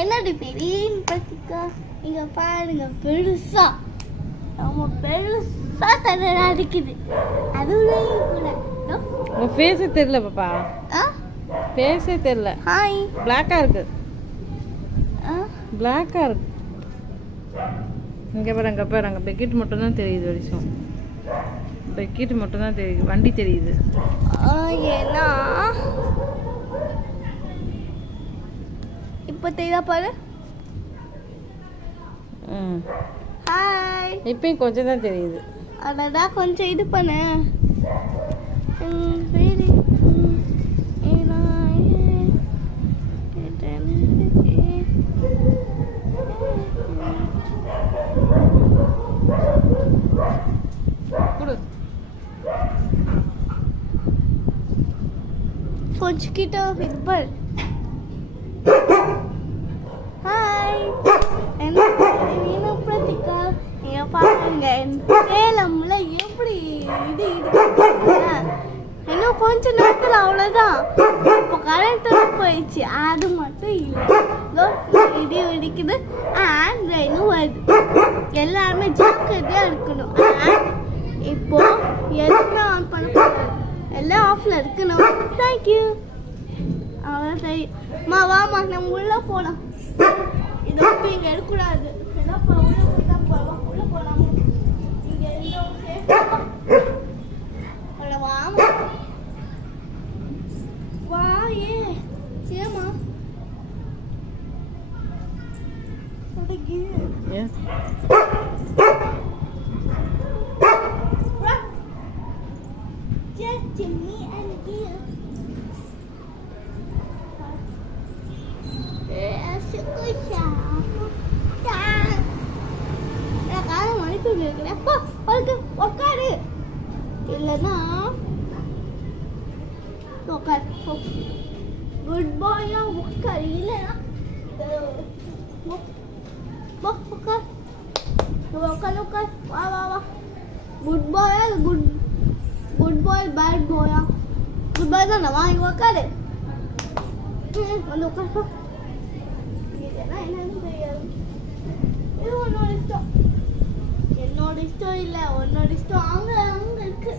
என்னடி பெரிய பத்திக்கா இங்க பாருங்க பெருசா ரொம்ப பெருசா தண்ணா இருக்குது. அதுவும் கூட உன் ஃபேஸே தெரியல பாப்பா. ஃபேஸே தெரியல. ஹாய். பிளாக்கா இருக்கு. பிளாக்கா இருக்கு. இங்கே பாரு அங்கே பெக்கெட் மட்டும் தான் தெரியுது. வரைக்கும் பெக்கெட் மட்டும் தான் தெரியுது. வண்டி தெரியுது. ஏன்னா இப்போ தெரியுதா பாரு. ஹாய். இப்பயும் கொஞ்சம் தான் தெரியுது. அடடா கொஞ்சம் இது பண்ணு. கொஞ்சம் கிட்ட விற்பர். ஹாய். என்ன பிரத்திகா நீங்க பாருங்க சேலம்ல எப்படி இது இன்னும் கொஞ்ச நேரத்துல அவ்வளவுதான். இப்போ கரண்ட் போயிடுச்சு. அது மட்டும் இல்லை இடி இடிக்குது அண்ட் ரெயினும் வருது. எல்லாருமே ஜாக்கிரதையா இருக்கணும். இப்போ எதுவுமே ஆன் பண்ணக்கூடாது. எல்லாம் ஆஃப்ல இருக்கணும். தேங்க்யூ. அவ்வளோதான் தெரியும். வாமா நம்ம உள்ள போலாம். இதை மட்டும் இங்கே எடுக்கக்கூடாது. உள்ள போகலாம். உள்ள போகலாம். இங்கே எல்லாம் வாமா வா. ஏமா me and you. Sukusha. நான் கால மணிக்கு இருக்கிறேன். உட்காரு. இல்லைன்னா உட்காரு. குட் பாயா உட்காரு. இல்லைன்னா உட்கார். உட்கார். வா. குட் பாயா குட் பாய் பேட் பாயா? குட் பாய் தானே. வாங்கி உட்காரு. வந்து உட்காரு. இதெல்லாம் என்னன்னு தெரியாது. இது உன்னோட இஷ்டம். என்னோட இஷ்டம் இல்லை. உன்னோட இஷ்டம் அங்க இருக்கு.